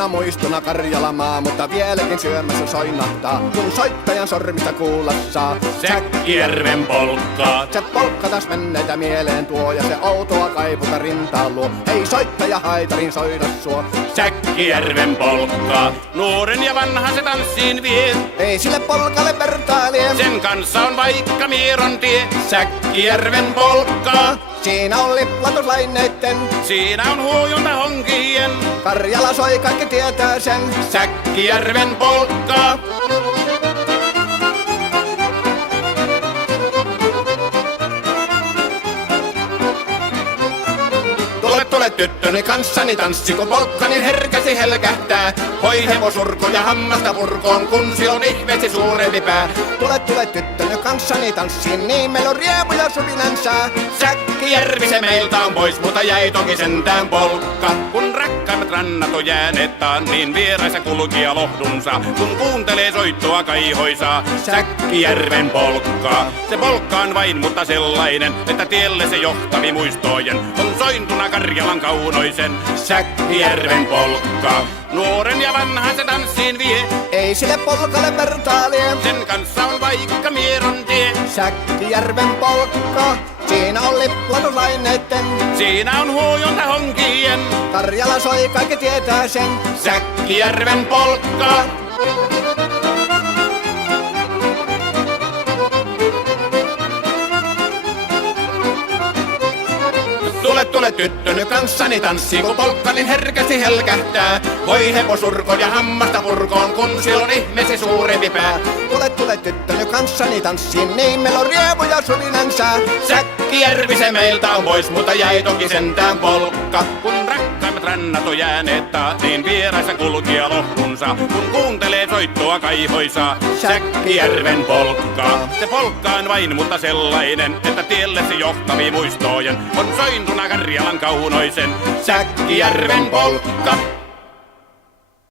kauniina muistona Karjalamaa, mutta vieläkin syömässä soinahtaa, kun soittajan sormista kuulla saa. Säkkijärven polkkaa. Se polkka taas menneitä mieleen tuo, ja se outoa kaiputa rintaan luo. Hei soittaja haitarin soida suo. Säkkijärven polkkaa. Nuoren ja vanhan se tanssiin vie. Ei sille polkalle vertailie. Sen kanssa on vaikka Mieron tie. Säkkijärven polkkaa. Siinä on liplatuslaineitten, Siinä on huojunta honkien. Karjala soi, kaikki tietää sen. Säkkijärven polkkaa. Tule tyttöni kanssani tanssi, kun polkkani herkästi helkähtää. Hoi hevosurko ja hammasta purkoon, kun se on ihmeesti suurempi pää. Tule tyttöni kanssani tanssiin, niin meillä on riemu ja surinansa. Säkkijärvi se meiltä on pois, mutta jäi toki sentään polkka. Kun rakkaimmat rannat on jääneet taan, niin vieraissa kulkija lohdunsa. Kun kuuntelee soittoa kaihoisaa, Säkkijärven polkkaa. Se polkka on vain, mutta sellainen, että tielle se johtavi muistojen on sointuna Karjalan kaunoisen. Säkkijärven polkkaa. Nuoren ja vanhan se tanssiin vie. Ei sille polkalle vertailie. Sen kanssa on vaikka Mieron tie. Säkkijärven polkka, siinä on liplatuslaineitten. Siinä on huojunta honkien. Karjala soi, kaikki tietää sen. Säkkijärven polkkaa. Tule tyttöny kanssani tanssi, kun polkkani herkästi helkähtää. Voi hevosurko ja hammasta purkoon, kun sillä on ihmeesi suurempi pää. Tule tyttöny kanssani tanssiin, niin meillä on riemu ja surinansa. Säkkijärvi se meiltä on pois, mutta jäi toki sentään polkka. Kun rakkaimmat rannat on jääneet taas, niin vieraissa kulkija lohdunsa. Kun kuuntelee soittoa kaihoisaa, Säkkijärven polkkaa. Se polkka on vain, mutta sellainen, että tielle se johtavi muistojen on sointuna Karjalan kaunoisen. Säkkijärven polkka.